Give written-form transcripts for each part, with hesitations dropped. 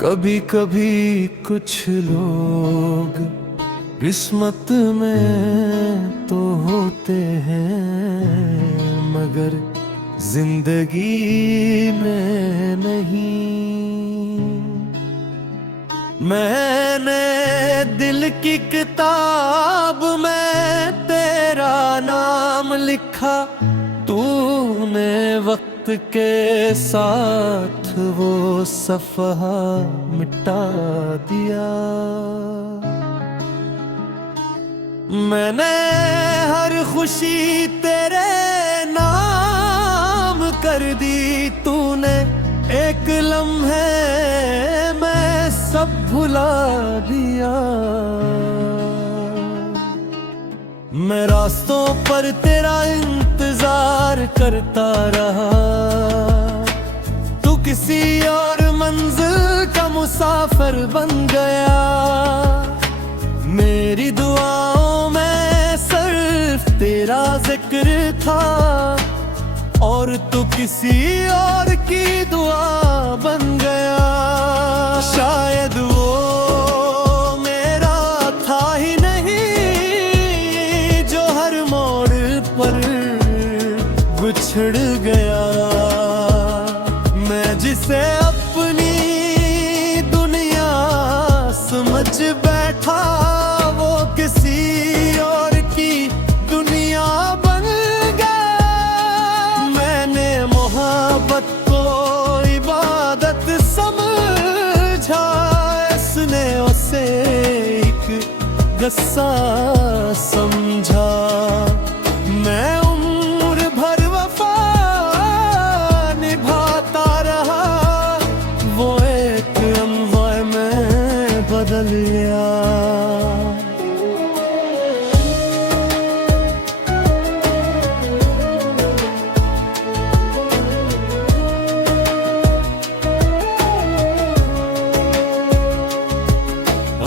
कभी कभी कुछ लोग किस्मत में तो होते हैं मगर जिंदगी में नहीं। मैंने दिल की किताब में तेरा नाम लिखा, तूने वक्त के साथ वो सफ़हा मिटा दिया। मैंने हर खुशी तेरे नाम कर दी, तूने एक लम्हे मैं सब भुला दिया। मैं रास्तों पर तेरा इंतजार करता रहा, तू किसी और मंजिल का मुसाफिर बन गया। मेरी दुआओं में सिर्फ तेरा जिक्र था और तू किसी और की दुआ बन गया। शायद वो मेरा था ही नहीं जो हर मोड़ पर बिछड़ गया। मैं जिसे अपनी दुनिया समझ बैठा, वो किसी और की दुनिया बन गया। मैंने मोहब्बत को इबादत समझा, इसने उसे एक गस्सा समझा। मैं उम्र भर वफा निभाता रहा, वो एक लम्हा में बदल गया।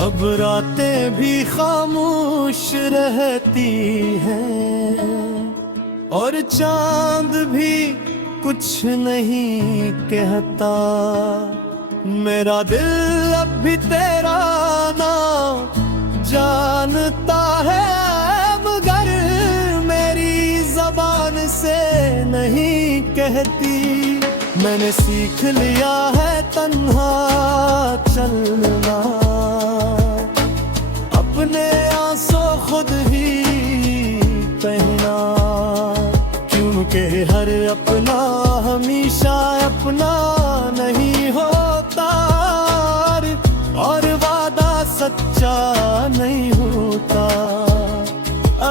अब रातें भी खामोश रहती हैं और चांद भी कुछ नहीं कहता। मेरा दिल अब भी तेरा नाम जानता है, मगर मेरी ज़बान से नहीं कहती। मैंने सीख लिया है तन्हा चलना, अपने आंसू खुद ही पहना। क्योंकि हर अपना हमेशा अपना नहीं होता और वादा सच्चा नहीं होता।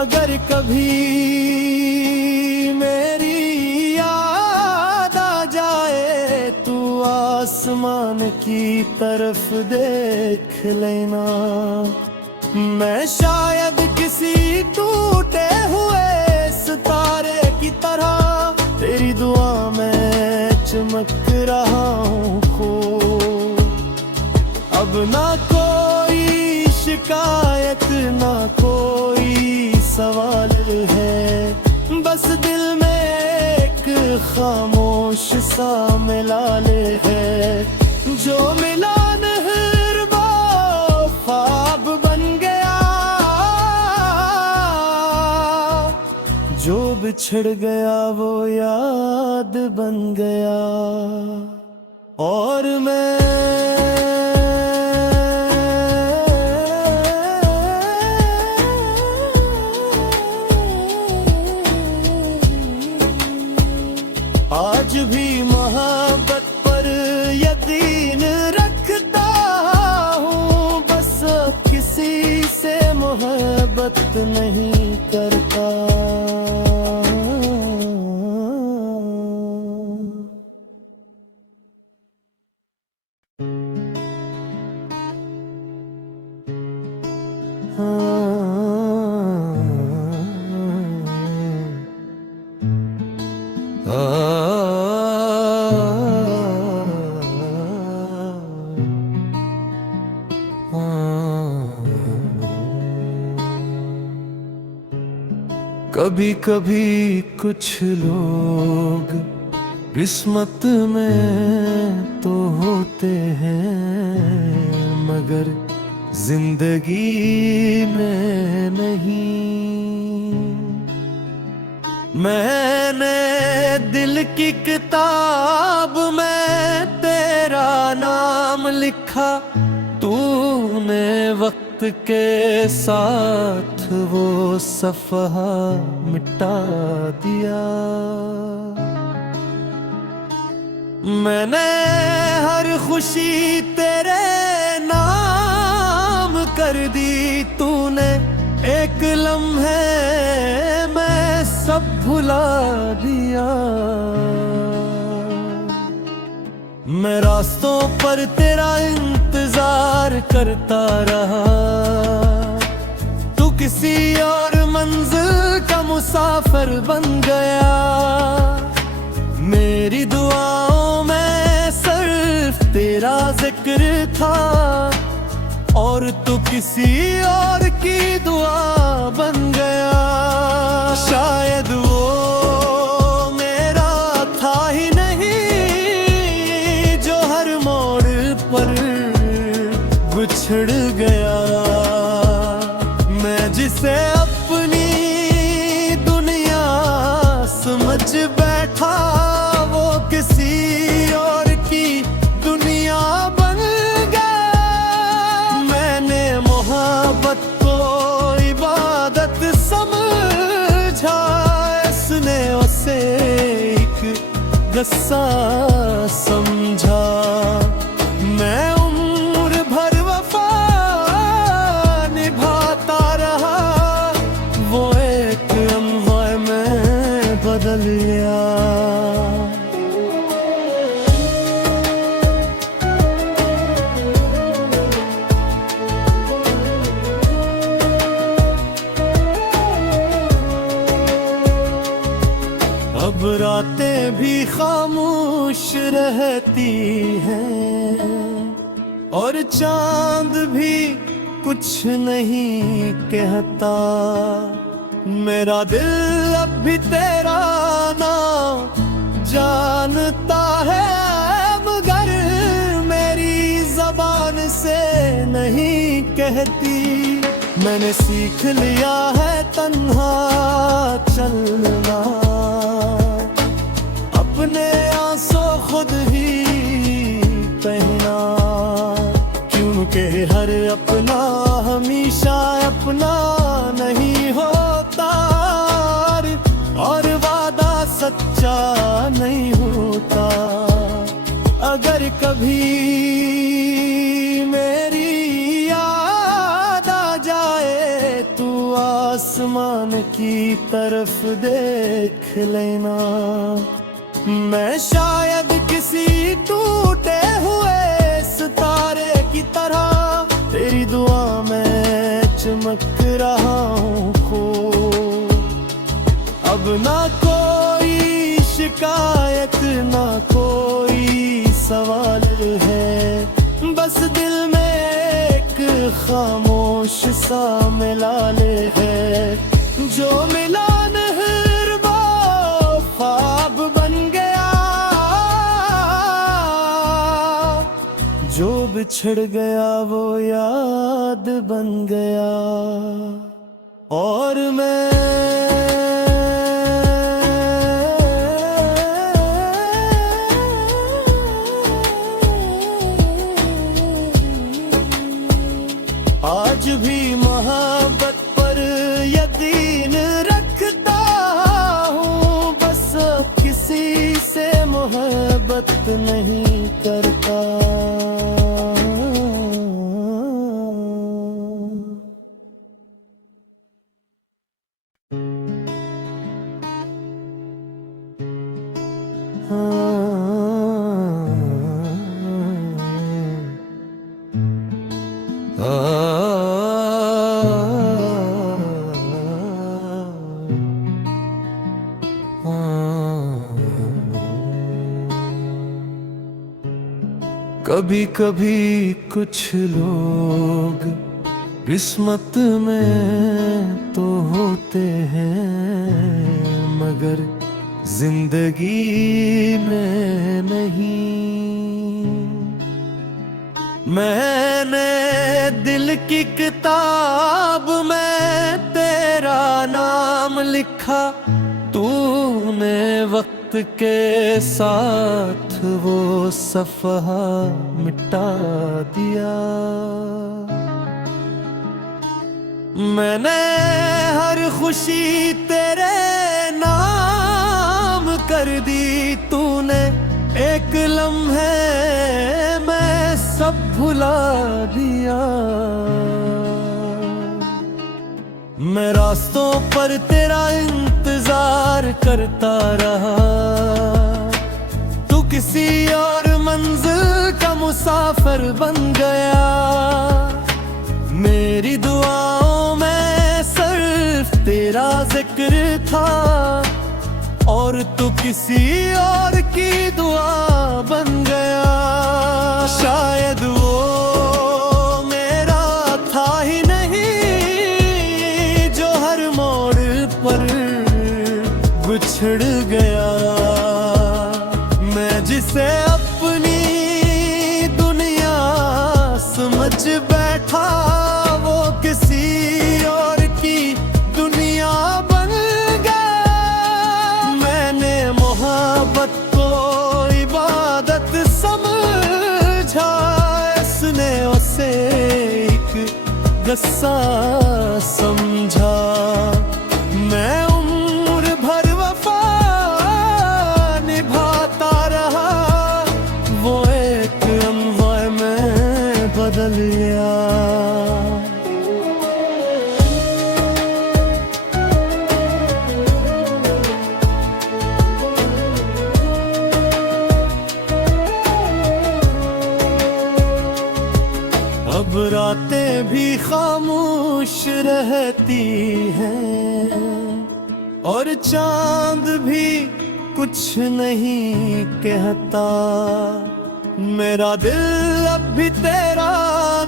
अगर कभी मेरी याद आ जाए, तू आसमान की तरफ देख लेना। मैं शायद किसी टूटे हुए सितारे की तरह तेरी दुआ में चमक रहा हूँ। अब ना कोई शिकायत ना कोई सवाल है, बस दिल में एक खामोश सा मिलाल है। जो मिला ख्वाब बन गया, जो बिछड़ गया वो याद बन गया। और मैं आज भी मोहब्बत पर यकीन रखता हूँ, बस किसी से मोहब्बत नहीं करता। आ कभी कभी कुछ लोग किस्मत में तो होते हैं, मगर जिंदगी में नहीं। मैंने दिल की किताब में तेरा नाम लिखा, तूने वक्त के साथ वो सफ़हा मिटा दिया। मैंने हर खुशी तेरे नाम कर दी, तूने एक लम्हे मैं सब भुला दिया। मैं रास्तों पर तेरा इंतजार करता रहा, तू किसी और मंजिल का मुसाफिर बन गया। मेरी दुआओं में सिर्फ तेरा जिक्र था, और तू किसी और की दुआ बन गया। शायद वो मेरा था ही नहीं, जो हर मोड़ पर बिछड़ गया। मैं जिसे अपनी दुनिया समझ बैठा, वो किसी और की दुनिया बन गया। मैंने मोहब्बत को इबादत समझा, इसने उसे एक गस्सा समझा। मैं उम्र भर वफा निभाता रहा, वो एक लम्हे में बदल गया। अब रातें भी खामोश रहती हैं, और चांद भी कुछ नहीं कहता। मेरा दिल अब भी तेरा नाम जानता है, मगर मेरी जबान से नहीं कहती। मैंने सीख लिया है तन्हा चलना, अपने आंसू खुद ही पहना। क्योंकि हर अपना हमेशा अपना नहीं होता, और वादा सच्चा नहीं होता। अगर कभी मेरी याद आ जाए, तू आसमान की तरफ देख लेना। मैं शायद किसी टूटे हुए सितारे की तरह तेरी दुआ में चमक रहा हूँ। अब ना कोई शिकायत, ना कोई सवाल है, बस दिल में एक खामोश सा मिलाल है। जो मिला ख्वाब बन गया, जो बिछड़ गया वो याद बन गया। और मैं आज भी मोहब्बत पर यकीन रखता हूँ, बस किसी से मोहब्बत नहीं करता। कभी कभी कुछ लोग किस्मत में तो होते हैं, मगर जिंदगी में नहीं। मैंने दिल की किताब में तेरा नाम लिखा, तूने वक्त के साथ वो सफ़हा मिटा दिया। मैंने हर खुशी तेरे नाम कर दी, तूने एक लम्हे मैं सब भुला दिया। मैं रास्तों पर तेरा इंतजार करता रहा, तू किसी और मंजिल का मुसाफिर बन गया। मेरी दुआओं में सिर्फ तेरा जिक्र था, और तू किसी और की दुआ बन गया। शायद वो मेरा था ही नहीं, जो हर मोड़ पर बिछड़ गया। मैं जिसे अपनी दुनिया समझ बैठा, वो किसी और की दुनिया बन गया। मैंने मोहब्बत को इबादत समझा, इसने उसे एक गस्सा समझा। मैं उम्र भर वफा निभाता रहा, वो एक लम्हे में बदल गया। अब रातें भी खामोश रहती हैं, और चांद भी कुछ नहीं कहता। मेरा दिल अब भी तेरा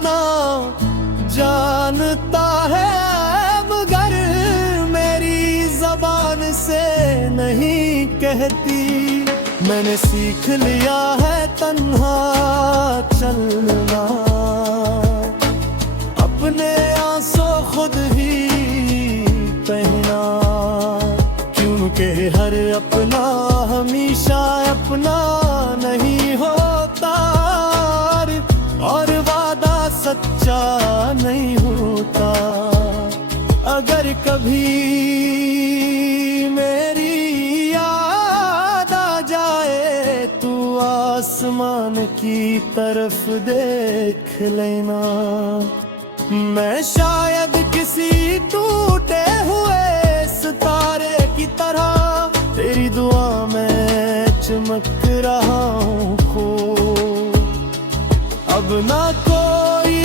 नाम जानता है, मगर मेरी ज़बान से नहीं कहती। मैंने सीख लिया है तन्हा चलना, अपने आंसू खुद ही पहना। क्योंकि हर अपना हमेशा अपना नहीं होता, और वादा सच्चा नहीं होता। अगर कभी मेरी याद आ जाए, तू आसमान की तरफ देख लेना। मैं शायद किसी टूटे हुए सितारे की तरह तेरी दुआ में चमक रहा हूँ खो। अब ना कोई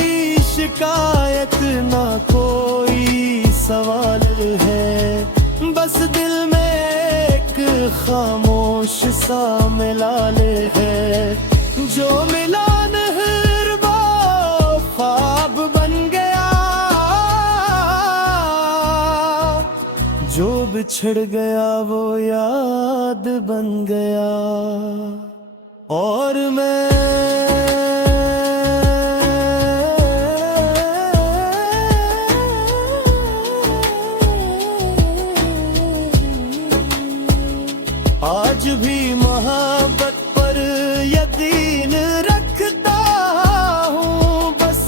शिकायत ना कोई सवाल है, बस दिल में एक खामोश सा मिलाल है। जो मिला जो बिछड़ गया वो याद बन गया। और मैं आज भी मोहब्बत पर यकीन रखता हूँ, बस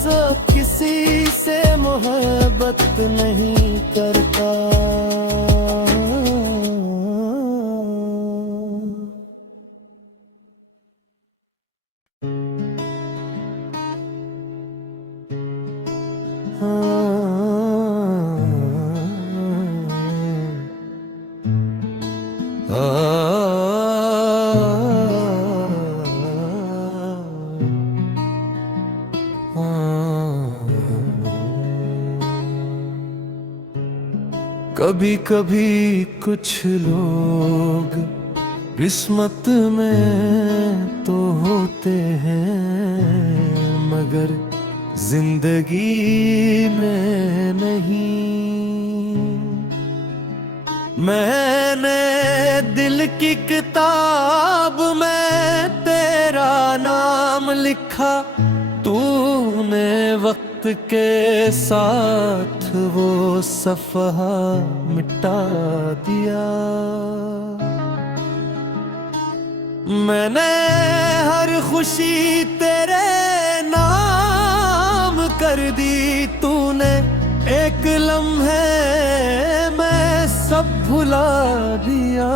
किसी से मोहब्बत नहीं करता। कभी कभी कुछ लोग किस्मत में तो होते हैं, मगर जिंदगी में नहीं। मैंने दिल की किताब में तेरा नाम लिखा, तूने वक्त के साथ वो सफ़हा मिटा दिया। मैंने हर खुशी तेरे नाम कर दी, तूने एक लम्हे मैं सब भुला दिया।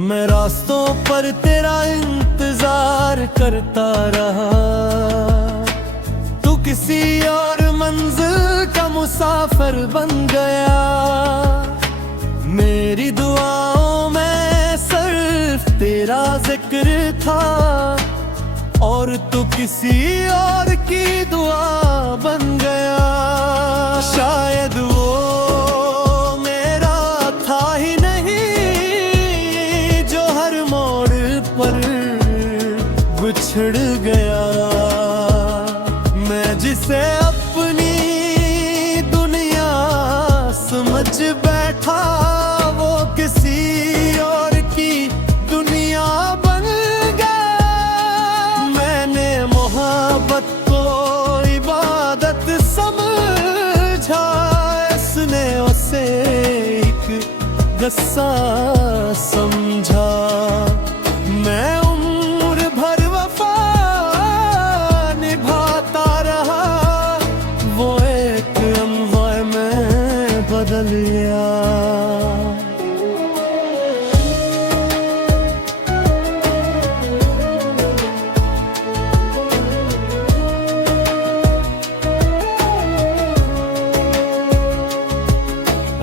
मैं रास्तों पर तेरा इंतजार करता रहा, तू किसी और मंजिल का मुसाफिर बन गया। मेरी दुआओं में सिर्फ तेरा जिक्र था, और तू किसी और की दुआ बन गया। शायद वो मेरा था ही नहीं, जो हर मोड़ पर बिछड़ गया। मैं जिसे अपनी दुनिया समझ बैठा, वो किसी और की दुनिया बन गया। मैंने मोहब्बत को इबादत समझा, इसने उसे एक गस्सा समझा। मैं उम्र भर वफा निभाता रहा, वो एक लम्हे में बदल गया।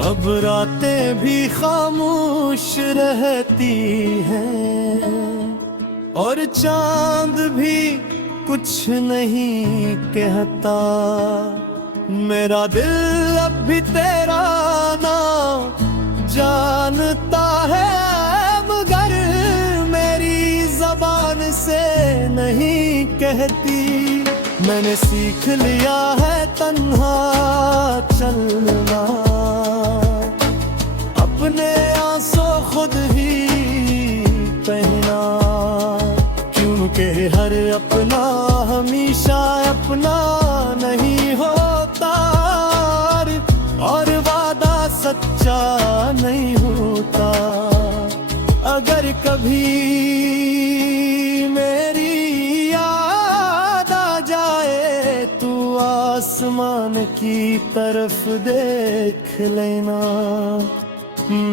अब रातें भी खामोश रहती हैं, और चांद भी कुछ नहीं कहता। मेरा दिल अब भी तेरा नाम जानता है, मगर मेरी ज़बान से नहीं कहती। मैंने सीख लिया है तन्हा चलना, अपने आंसू खुद ही पहना। क्योंकि हर अपना हमेशा अपना नहीं होता, और वादा सच्चा नहीं होता। अगर कभी मेरी याद आ जाए, तू आसमान की तरफ देख लेना।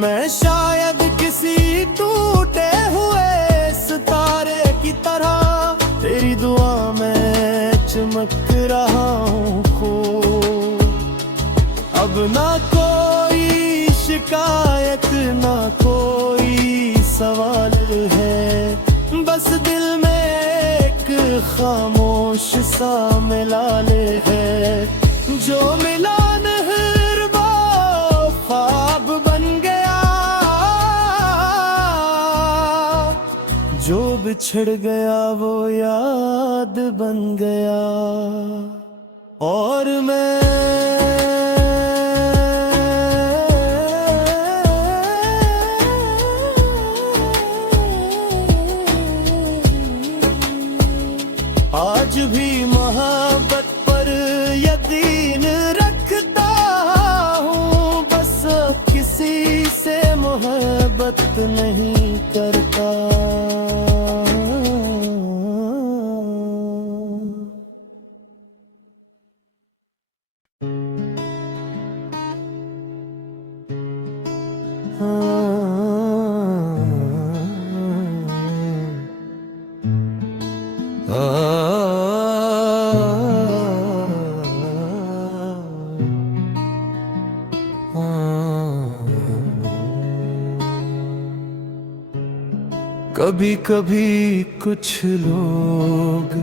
मैं शायद किसी टूटे हुए सितारे की तरह तेरी दुआ में चमक रहा हूँ खो। अब ना कोई शिकायत, ना कोई सवाल है, बस दिल में एक खामोश सा मिलाल है। जो मिला नहर वो ख्वाब बन गया, जो बिछड़ गया वो याद बन गया। और मैं आज भी मोहब्बत पर यकीन रखता हूँ, बस किसी से मोहब्बत नहीं करता। कभी कभी कुछ लोग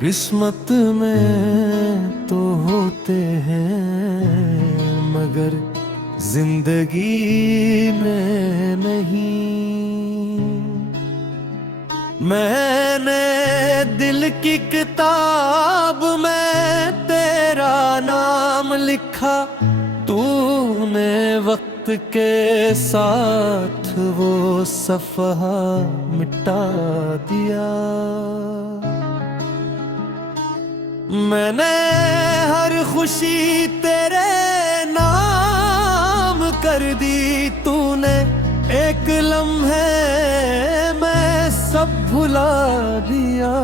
किस्मत में तो होते हैं, मगर जिंदगी में नहीं। मैंने दिल की किताब में तेरा नाम लिखा, तू तूने वक्त के साथ वो सफहा मिटा दिया। मैंने हर खुशी तेरे नाम कर दी, तूने एक लम्हे मैं सब भुला दिया।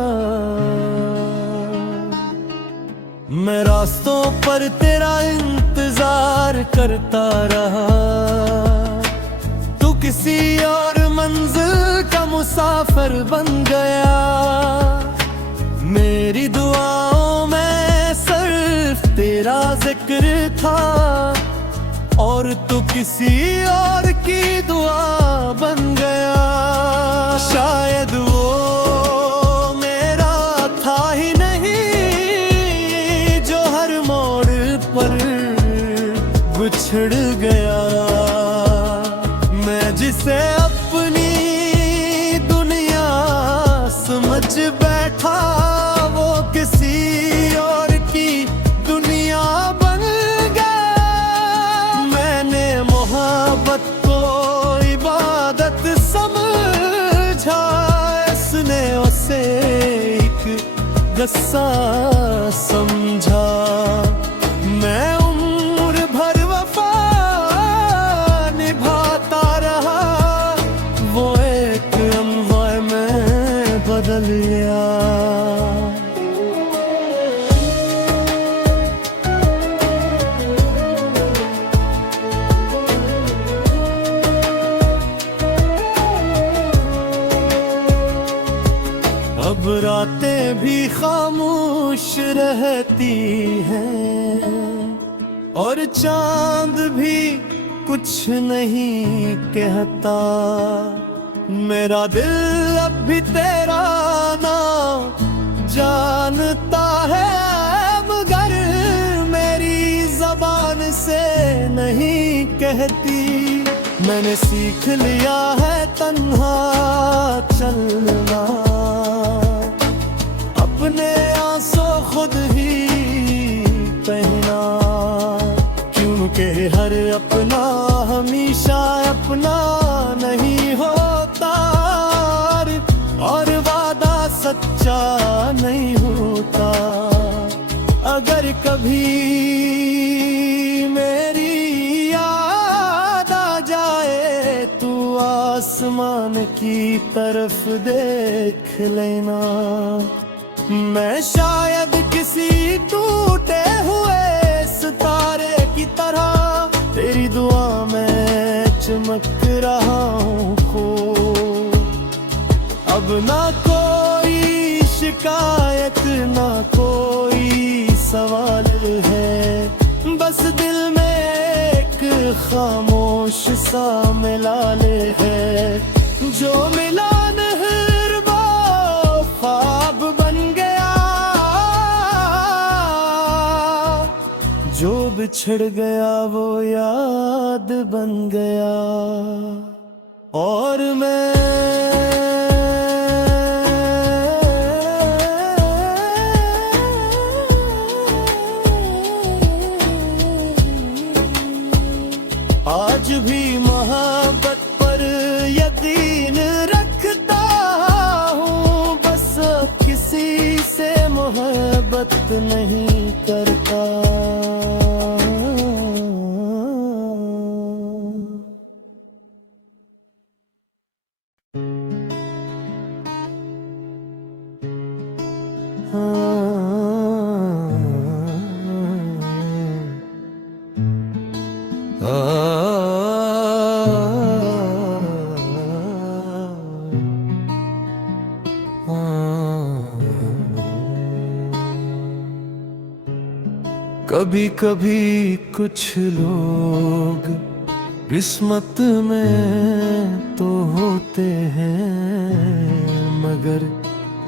मैं रास्तों पर तेरा इंतजार करता रहा, तू किसी और मंजिल का मुसाफिर बन गया। मेरी दुआओं में सिर्फ तेरा जिक्र था, और तू किसी और की दुआ बन गया। शायद वो मेरा था ही नहीं जो हर मोड़ पर बिछड़ गया। मैं जिसे अपनी दुनिया समझ बैठा, वो किसी और की दुनिया बन गया। मैंने मोहब्बत को इबादत समझा, इसने उसे एक गस्सा समझा। मैं उम्र भर वफा निभाता रहा, वो एक लम्हा में बदल गया। अब रातें भी खामोश रहती हैं, और चांद भी कुछ नहीं कहता। मेरा दिल अब भी तेरा नाम जानता है, मगर मेरी ज़बान से नहीं कहती। मैंने सीख लिया है तन्हा चलना, अपने आंसू खुद ही पहना। क्योंकि हर अपना हमेशा अपना नहीं होता, और वादा सच्चा नहीं होता। अगर कभी मेरी याद आ जाए, तू आसमान की तरफ देख लेना। मैं शायद किसी टूटे हुए सितारे की तरह तेरी दुआ में चमक रहा हूँ खो। अब ना कोई शिकायत ना कोई सवाल है, बस दिल में एक खामोश सा मिलाल है। जो मिला ख्वाब बन गया, जो बिछड़ गया वो याद बन गया। और मैं आज भी मोहब्बत पर यकीन रखता हूँ, बस किसी से मोहब्बत नहीं करता। कभी कभी कुछ लोग किस्मत में तो होते हैं, मगर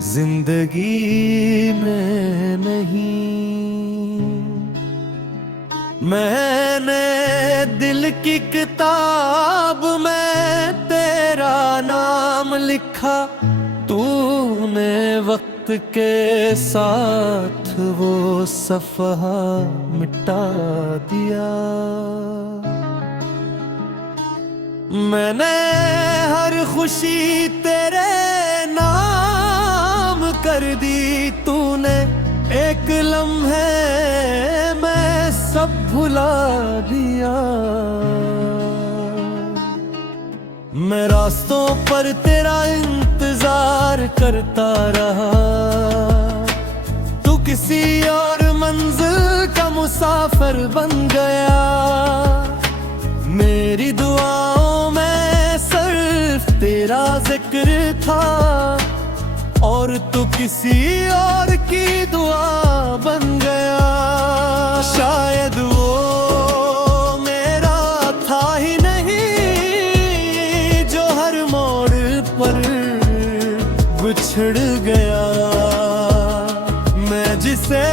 जिंदगी में नहीं। मैंने दिल की किताब में तेरा नाम लिखा, तूने वक्त के साथ वो सफहा मिटा दिया। मैंने हर खुशी तेरे नाम कर दी, तूने एक लम्हे मैं सब भुला दिया। मैं रास्तों पर तेरा इंतजार करता रहा, तू किसी और मंजिल का मुसाफिर बन गया। मेरी दुआओं में सिर्फ तेरा जिक्र था, और तू किसी और की दुआ बन गया। शायद वो मेरा था ही नहीं, जो हर मोड़ पर बिछड़ गया। मैं जिसे